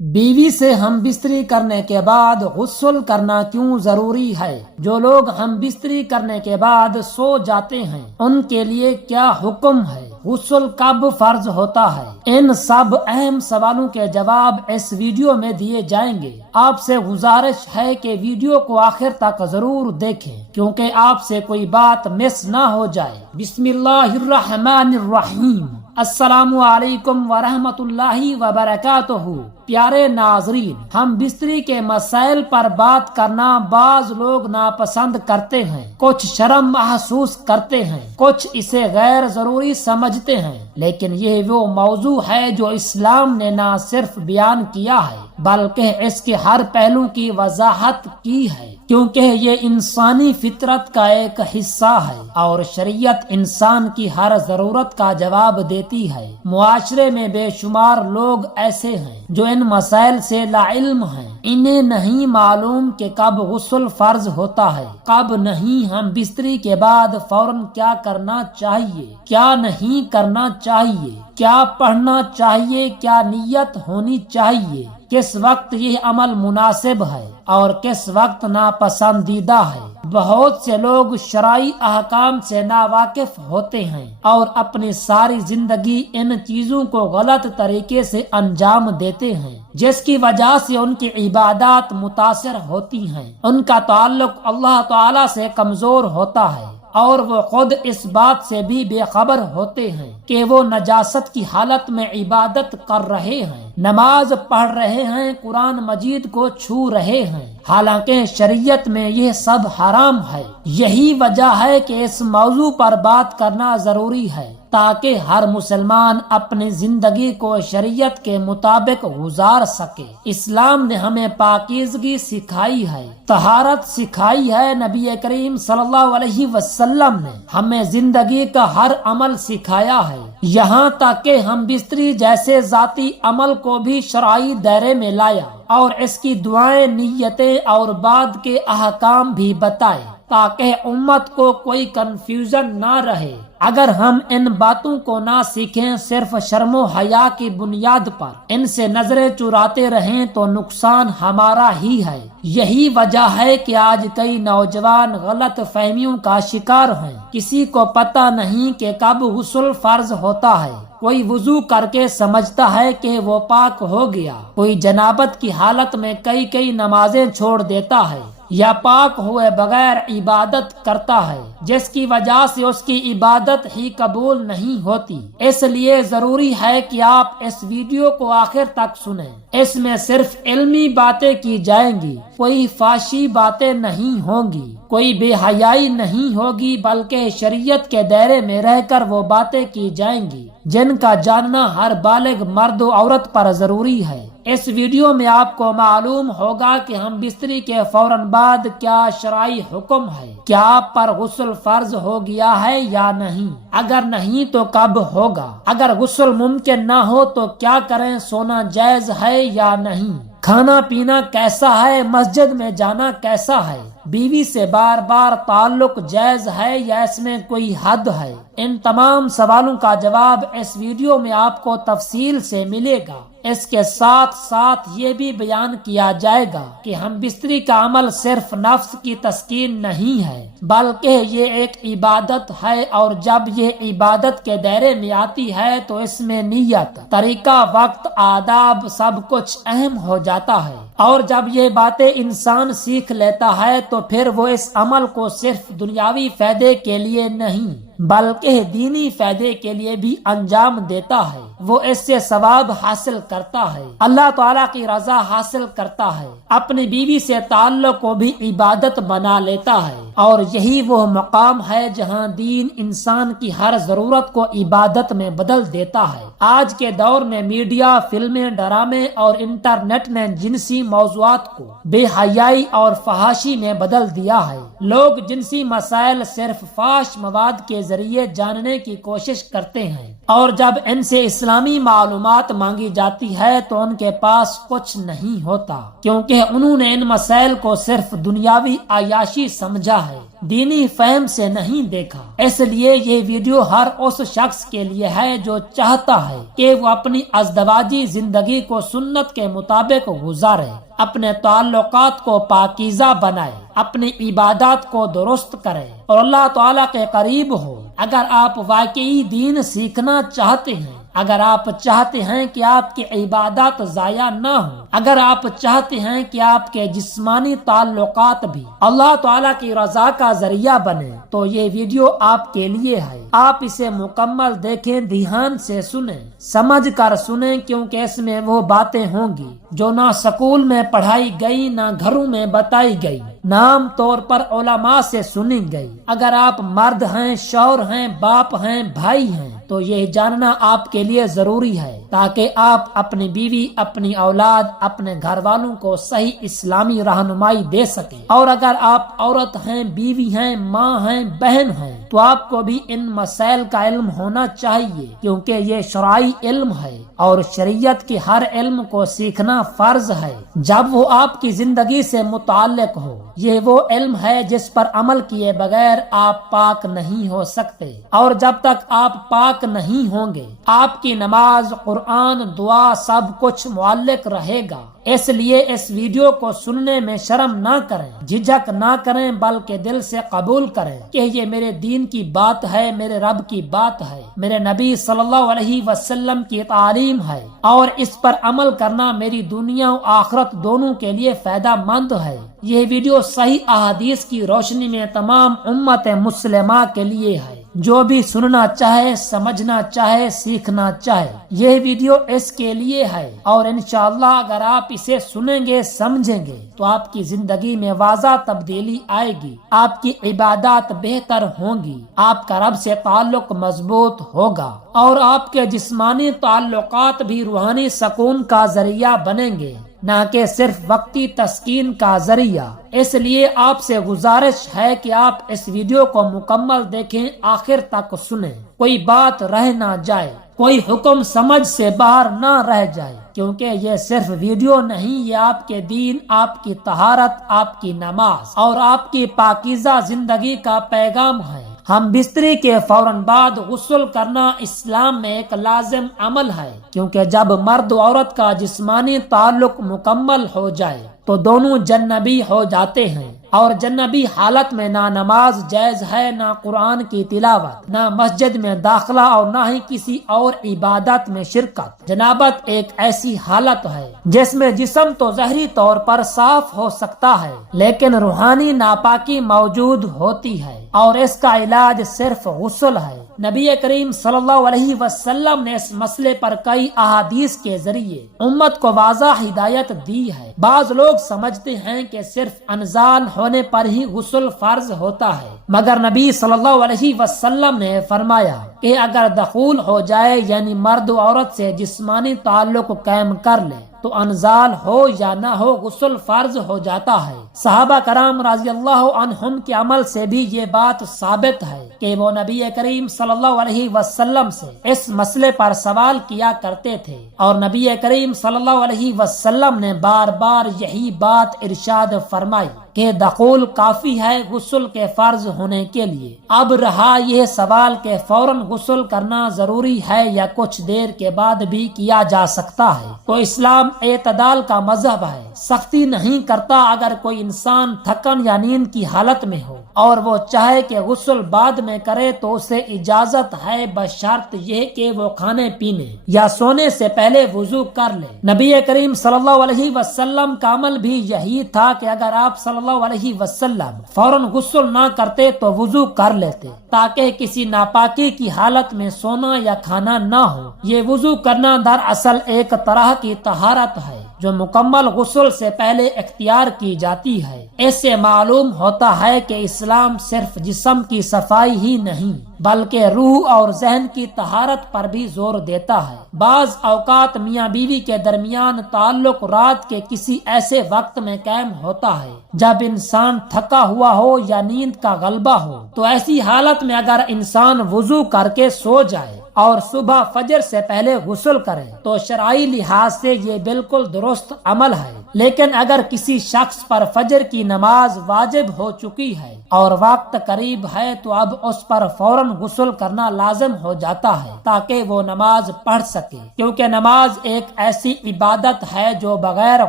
بیوی سے ہم بستری کرنے کے بعد غسل کرنا کیوں ضروری ہے؟ جو لوگ ہم بستری کرنے کے بعد سو جاتے ہیں ان کے لیے کیا حکم ہے؟ غسل کب فرض ہوتا ہے؟ ان سب اہم سوالوں کے جواب اس ویڈیو میں دیے جائیں گے۔ آپ سے گزارش ہے کہ ویڈیو کو آخر تک ضرور دیکھیں کیونکہ آپ سے کوئی بات مس نہ ہو جائے۔ بسم اللہ الرحمن الرحیم۔ السلام علیکم ورحمۃ اللہ وبرکاتہ۔ پیارے ناظرین، ہم بستری کے مسائل پر بات کرنا بعض لوگ ناپسند کرتے ہیں، کچھ شرم محسوس کرتے ہیں، کچھ اسے غیر ضروری سمجھتے ہیں، لیکن یہ وہ موضوع ہے جو اسلام نے نہ صرف بیان کیا ہے بلکہ اس کے ہر پہلو کی وضاحت کی ہے، کیونکہ یہ انسانی فطرت کا ایک حصہ ہے اور شریعت انسان کی ہر ضرورت کا جواب دیتی ہے۔ معاشرے میں بے شمار لوگ ایسے ہیں جو ان مسائل سے لا علم ہیں، انہیں نہیں معلوم کہ کب غسل فرض ہوتا ہے، کب نہیں، ہم بستری کے بعد فوراً کیا کرنا چاہیے، کیا نہیں کرنا چاہیے، کیا پڑھنا چاہیے، کیا نیت ہونی چاہیے، کس وقت یہ عمل مناسب ہے اور کس وقت ناپسندیدہ ہے۔ بہت سے لوگ شرعی احکام سے ناواقف ہوتے ہیں اور اپنی ساری زندگی ان چیزوں کو غلط طریقے سے انجام دیتے ہیں، جس کی وجہ سے ان کی عبادات متاثر ہوتی ہیں، ان کا تعلق اللہ تعالی سے کمزور ہوتا ہے اور وہ خود اس بات سے بھی بے خبر ہوتے ہیں کہ وہ نجاست کی حالت میں عبادت کر رہے ہیں، نماز پڑھ رہے ہیں، قرآن مجید کو چھو رہے ہیں، حالانکہ شریعت میں یہ سب حرام ہے۔ یہی وجہ ہے کہ اس موضوع پر بات کرنا ضروری ہے تاکہ ہر مسلمان اپنی زندگی کو شریعت کے مطابق گزار سکے۔ اسلام نے ہمیں پاکیزگی سکھائی ہے، طہارت سکھائی ہے۔ نبی کریم صلی اللہ علیہ وسلم نے ہمیں زندگی کا ہر عمل سکھایا ہے، یہاں تک کہ ہم بستری جیسے ذاتی عمل کو بھی شرعی دائرے میں لایا اور اس کی دعائیں، نیتیں اور بعد کے احکام بھی بتائے تاکہ امت کو کوئی کنفیوژن نہ رہے۔ اگر ہم ان باتوں کو نہ سیکھیں، صرف شرم و حیا کی بنیاد پر ان سے نظریں چراتے رہیں تو نقصان ہمارا ہی ہے۔ یہی وجہ ہے کہ آج کئی نوجوان غلط فہمیوں کا شکار ہیں۔ کسی کو پتہ نہیں کہ کب غسل فرض ہوتا ہے، کوئی وضو کر کے سمجھتا ہے کہ وہ پاک ہو گیا، کوئی جنابت کی حالت میں کئی نمازیں چھوڑ دیتا ہے یا پاک ہوئے بغیر عبادت کرتا ہے، جس کی وجہ سے اس کی عبادت ہی قبول نہیں ہوتی۔ اس لیے ضروری ہے کہ آپ اس ویڈیو کو آخر تک سنیں، اس میں صرف علمی باتیں کی جائیں گی، کوئی فحشی باتیں نہیں ہوں گی، کوئی بے حیائی نہیں ہوگی، بلکہ شریعت کے دائرے میں رہ کر وہ باتیں کی جائیں گی جن کا جاننا ہر بالغ مرد و عورت پر ضروری ہے۔ اس ویڈیو میں آپ کو معلوم ہوگا کہ ہم بستری کے فوراً بعد کیا شرعی حکم ہے، کیا آپ پر غسل فرض ہو گیا ہے یا نہیں، اگر نہیں تو کب ہوگا، اگر غسل ممکن نہ ہو تو کیا کریں، سونا جائز ہے یا نہیں، کھانا پینا کیسا ہے، مسجد میں جانا کیسا ہے، بیوی سے بار بار تعلق جائز ہے یا اس میں کوئی حد ہے۔ ان تمام سوالوں کا جواب اس ویڈیو میں آپ کو تفصیل سے ملے گا۔ اس کے ساتھ ساتھ یہ بھی بیان کیا جائے گا کہ ہم بستری کا عمل صرف نفس کی تسکین نہیں ہے بلکہ یہ ایک عبادت ہے، اور جب یہ عبادت کے دائرے میں آتی ہے تو اس میں نیت، طریقہ، وقت، آداب سب کچھ اہم ہو جاتا ہے، اور جب یہ باتیں انسان سیکھ لیتا ہے تو پھر وہ اس عمل کو صرف دنیاوی فائدے کے لیے نہیں بلکہ دینی فائدے کے لیے بھی انجام دیتا ہے۔ وہ اس سے ثواب حاصل کرتا ہے، اللہ تعالیٰ کی رضا حاصل کرتا ہے، اپنی بیوی سے تعلق کو بھی عبادت بنا لیتا ہے، اور یہی وہ مقام ہے جہاں دین انسان کی ہر ضرورت کو عبادت میں بدل دیتا ہے۔ آج کے دور میں میڈیا، فلمیں، ڈرامے اور انٹرنیٹ نے جنسی موضوعات کو بے حیائی اور فحاشی میں بدل دیا ہے۔ لوگ جنسی مسائل صرف فحش مواد کے ذریعے جاننے کی کوشش کرتے ہیں، اور جب ان سے اسلامی معلومات مانگی جاتی ہے تو ان کے پاس کچھ نہیں ہوتا، کیونکہ انہوں نے ان مسائل کو صرف دنیاوی عیاشی سمجھا ہے، دینی فہم سے نہیں دیکھا۔ اس لیے یہ ویڈیو ہر اس شخص کے لیے ہے جو چاہتا ہے کہ وہ اپنی ازدواجی زندگی کو سنت کے مطابق گزارے، اپنے تعلقات کو پاکیزہ بنائے، اپنی عبادات کو درست کرے اور اللہ تعالیٰ کے قریب ہو۔ اگر آپ واقعی دین سیکھنا چاہتے ہیں، اگر آپ چاہتے ہیں کہ آپ کی عبادات ضائع نہ ہوں، اگر آپ چاہتے ہیں کہ آپ کے جسمانی تعلقات بھی اللہ تعالیٰ کی رضا کا ذریعہ بنے، تو یہ ویڈیو آپ کے لیے ہے۔ آپ اسے مکمل دیکھیں، دھیان سے سنیں، سمجھ کر سنیں، کیونکہ اس میں وہ باتیں ہوں گی جو نہ سکول میں پڑھائی گئی، نہ گھروں میں بتائی گئی، نہ عام طور پر علماء سے سنی گئی۔ اگر آپ مرد ہیں، شوہر ہیں، باپ ہیں، بھائی ہیں، تو یہ جاننا آپ کے لیے ضروری ہے تاکہ آپ اپنی بیوی، اپنی اولاد، اپنے گھر والوں کو صحیح اسلامی رہنمائی دے سکیں۔ اور اگر آپ عورت ہیں، بیوی ہیں، ماں ہیں، بہن ہیں، تو آپ کو بھی ان مسائل کا علم ہونا چاہیے، کیونکہ یہ شرعی علم ہے اور شریعت کے ہر علم کو سیکھنا فرض ہے جب وہ آپ کی زندگی سے متعلق ہو۔ یہ وہ علم ہے جس پر عمل کیے بغیر آپ پاک نہیں ہو سکتے، اور جب تک آپ پاک نہیں ہوں گے آپ کی نماز، قرآن، دعا سب کچھ معلق رہے گا۔ اس لیے اس ویڈیو کو سننے میں شرم نہ کریں، جھجک نہ کریں، بلکہ دل سے قبول کریں کہ یہ میرے دین کی بات ہے، میرے رب کی بات ہے، میرے نبی صلی اللہ علیہ وسلم کی تعلیم ہے، اور اس پر عمل کرنا میری دنیا و آخرت دونوں کے لیے فائدہ مند ہے۔ یہ ویڈیو صحیح احادیث کی روشنی میں تمام امت مسلمہ کے لیے ہے، جو بھی سننا چاہے، سمجھنا چاہے، سیکھنا چاہے، یہ ویڈیو اس کے لیے ہے۔ اور انشاءاللہ اگر آپ اسے سنیں گے، سمجھیں گے، تو آپ کی زندگی میں واضح تبدیلی آئے گی، آپ کی عبادات بہتر ہوں گی، آپ کا رب سے تعلق مضبوط ہوگا، اور آپ کے جسمانی تعلقات بھی روحانی سکون کا ذریعہ بنیں گے، نہ کہ صرف وقتی تسکین کا ذریعہ۔ اس لیے آپ سے گزارش ہے کہ آپ اس ویڈیو کو مکمل دیکھیں، آخر تک سنیں، کوئی بات رہ نہ جائے، کوئی حکم سمجھ سے باہر نہ رہ جائے، کیونکہ یہ صرف ویڈیو نہیں، یہ آپ کے دین، آپ کی طہارت، آپ کی نماز اور آپ کی پاکیزہ زندگی کا پیغام ہے۔ ہم بستری کے فوراً بعد غسل کرنا اسلام میں ایک لازم عمل ہے، کیونکہ جب مرد و عورت کا جسمانی تعلق مکمل ہو جائے تو دونوں جنبی ہو جاتے ہیں، اور جنبی حالت میں نہ نماز جائز ہے، نہ قرآن کی تلاوت، نہ مسجد میں داخلہ، اور نہ ہی کسی اور عبادت میں شرکت۔ جنابت ایک ایسی حالت ہے جس میں جسم تو ظاہری طور پر صاف ہو سکتا ہے، لیکن روحانی ناپاکی موجود ہوتی ہے، اور اس کا علاج صرف غسل ہے۔ نبی کریم صلی اللہ علیہ وسلم نے اس مسئلے پر کئی احادیث کے ذریعے امت کو واضح ہدایت دی ہے۔ بعض لوگ سمجھتے ہیں کہ صرف انزال ہونے پر ہی غسل فرض ہوتا ہے، مگر نبی صلی اللہ علیہ وسلم نے فرمایا کہ اگر دخول ہو جائے، یعنی مرد و عورت سے جسمانی تعلق قائم کر لے، تو انزال ہو یا نہ ہو غسل فرض ہو جاتا ہے۔ صحابہ کرام رضی اللہ عنہم کے عمل سے بھی یہ بات ثابت ہے کہ وہ نبی کریم صلی اللہ علیہ وسلم سے اس مسئلے پر سوال کیا کرتے تھے، اور نبی کریم صلی اللہ علیہ وسلم نے بار بار یہی بات ارشاد فرمائی کہ دخول کافی ہے غسل کے فرض ہونے کے لیے۔ اب رہا یہ سوال کہ فوراً غسل کرنا ضروری ہے یا کچھ دیر کے بعد بھی کیا جا سکتا ہے، تو اسلام اعتدال کا مذہب ہے، سختی نہیں کرتا۔ اگر کوئی انسان تھکن یا نیند کی حالت میں ہو اور وہ چاہے کہ غسل بعد میں کرے تو اسے اجازت ہے، بشرط یہ کہ وہ کھانے پینے یا سونے سے پہلے وضو کر لے۔ نبی کریم صلی اللہ علیہ وسلم کا عمل بھی یہی تھا کہ اگر آپ صلی اللہ علیہ وسلم فوراً غسل نہ کرتے تو وضو کر لیتے، تاکہ کسی ناپاکی کی حالت میں سونا یا کھانا نہ ہو۔ یہ وضو کرنا دراصل ایک طرح کی طہارت ہے جو مکمل غسل سے پہلے اختیار کی جاتی ہے۔ اس سے معلوم ہوتا ہے کہ اسلام صرف جسم کی صفائی ہی نہیں بلکہ روح اور ذہن کی طہارت پر بھی زور دیتا ہے۔ بعض اوقات میاں بیوی کے درمیان تعلق رات کے کسی ایسے وقت میں قائم ہوتا ہے جب انسان تھکا ہوا ہو یا نیند کا غلبہ ہو، تو ایسی حالت میں اگر انسان وضو کر کے سو جائے اور صبح فجر سے پہلے غسل کرے تو شرعی لحاظ سے یہ بالکل درست عمل ہے۔ لیکن اگر کسی شخص پر فجر کی نماز واجب ہو چکی ہے اور وقت قریب ہے تو اب اس پر فوراً غسل کرنا لازم ہو جاتا ہے تاکہ وہ نماز پڑھ سکے، کیونکہ نماز ایک ایسی عبادت ہے جو بغیر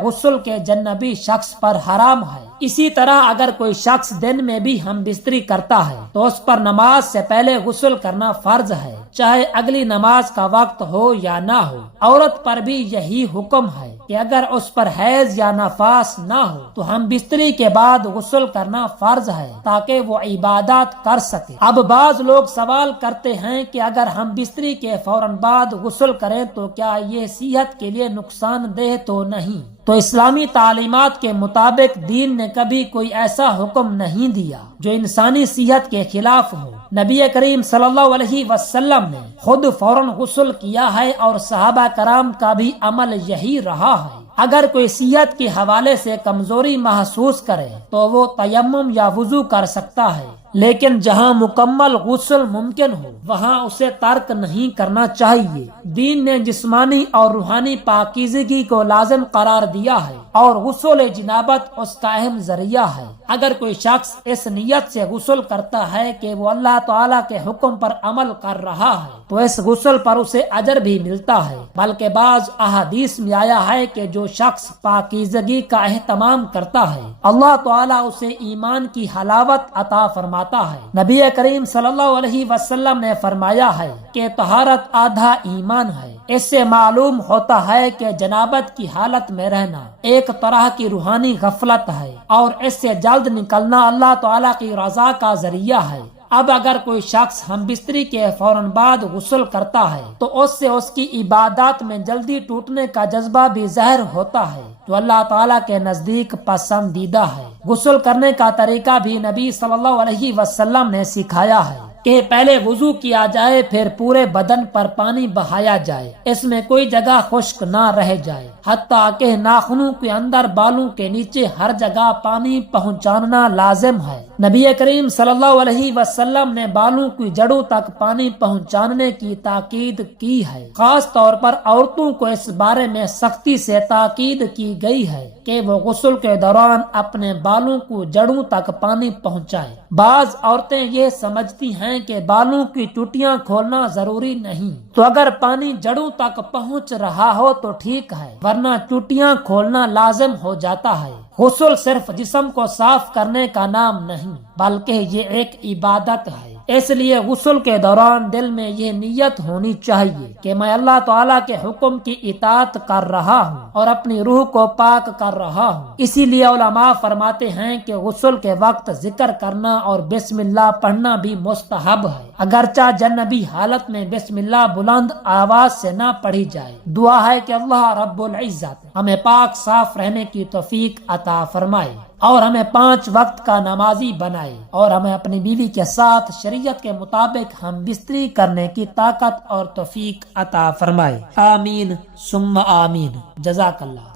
غسل کے جنبی شخص پر حرام ہے۔ اسی طرح اگر کوئی شخص دن میں بھی ہم بستری کرتا ہے تو اس پر نماز سے پہلے غسل کرنا فرض ہے، چاہے اگلی نماز کا وقت ہو یا نہ ہو۔ عورت پر بھی یہی حکم ہے کہ اگر اس پر حیض یا نفاس نہ ہو تو ہم بستری کے بعد غسل کرنا فرض ہے تاکہ وہ عبادات کر سکے۔ اب بعض لوگ سوال کرتے ہیں کہ اگر ہم بستری کے فوراً بعد غسل کریں تو کیا یہ صحت کے لیے نقصان دہ تو نہیں؟ تو اسلامی تعلیمات کے مطابق دین نے کبھی کوئی ایسا حکم نہیں دیا جو انسانی صحت کے خلاف ہو۔ نبی کریم صلی اللہ علیہ وسلم نے خود فوراً غسل کیا ہے اور صحابہ کرام کا بھی عمل یہی رہا ہے۔ اگر کوئی صحت کے حوالے سے کمزوری محسوس کرے تو وہ تیمم یا وضو کر سکتا ہے، لیکن جہاں مکمل غسل ممکن ہو وہاں اسے ترک نہیں کرنا چاہیے۔ دین نے جسمانی اور روحانی پاکیزگی کو لازم قرار دیا ہے اور غسل جنابت اس کا اہم ذریعہ ہے۔ اگر کوئی شخص اس نیت سے غسل کرتا ہے کہ وہ اللہ تعالیٰ کے حکم پر عمل کر رہا ہے تو اس غسل پر اسے اجر بھی ملتا ہے، بلکہ بعض احادیث میں آیا ہے کہ جو شخص پاکیزگی کا اہتمام کرتا ہے اللہ تعالیٰ اسے ایمان کی حلاوت عطا فرماتا ہے۔ نبی کریم صلی اللہ علیہ وسلم نے فرمایا ہے کہ طہارت آدھا ایمان ہے۔ اس سے معلوم ہوتا ہے کہ جنابت کی حالت میں رہنا ایک طرح کی روحانی غفلت ہے اور اس سے جلد نکلنا اللہ تعالیٰ کی رضا کا ذریعہ ہے۔ اب اگر کوئی شخص ہم بستری کے فوراً بعد غسل کرتا ہے تو اس سے اس کی عبادات میں جلدی ٹوٹنے کا جذبہ بھی ظاہر ہوتا ہے جو اللہ تعالیٰ کے نزدیک پسندیدہ ہے۔ غسل کرنے کا طریقہ بھی نبی صلی اللہ علیہ وسلم نے سکھایا ہے کہ پہلے وضو کیا جائے پھر پورے بدن پر پانی بہایا جائے، اس میں کوئی جگہ خشک نہ رہ جائے، حتیٰ کہ ناخنوں کے اندر بالوں کے نیچے ہر جگہ پانی پہنچانا لازم ہے۔ نبی کریم صلی اللہ علیہ وسلم نے بالوں کی جڑوں تک پانی پہنچانے کی تاکید کی ہے۔ خاص طور پر عورتوں کو اس بارے میں سختی سے تاکید کی گئی ہے کہ وہ غسل کے دوران اپنے بالوں کو جڑوں تک پانی پہنچائے۔ بعض عورتیں یہ سمجھتی ہیں کہ بالوں کی چوٹیاں کھولنا ضروری نہیں، تو اگر پانی جڑوں تک پہنچ رہا ہو تو ٹھیک ہے، ورنہ چوٹیاں کھولنا لازم ہو جاتا ہے۔ غسل صرف جسم کو صاف کرنے کا نام نہیں بلکہ یہ ایک عبادت ہے، اس لیے غسل کے دوران دل میں یہ نیت ہونی چاہیے کہ میں اللہ تعالیٰ کے حکم کی اطاعت کر رہا ہوں اور اپنی روح کو پاک کر رہا ہوں۔ اسی لیے علماء فرماتے ہیں کہ غسل کے وقت ذکر کرنا اور بسم اللہ پڑھنا بھی مستحب ہے، اگرچہ جنبی حالت میں بسم اللہ بلند آواز سے نہ پڑھی جائے۔ دعا ہے کہ اللہ رب العزت ہمیں پاک صاف رہنے کی توفیق عطا فرمائے اور ہمیں 5 وقت کا نمازی بنائے اور ہمیں اپنی بیوی کے ساتھ شریعت کے مطابق ہم بستری کرنے کی طاقت اور توفیق عطا فرمائے۔ آمین ثم آمین۔ جزاک اللہ۔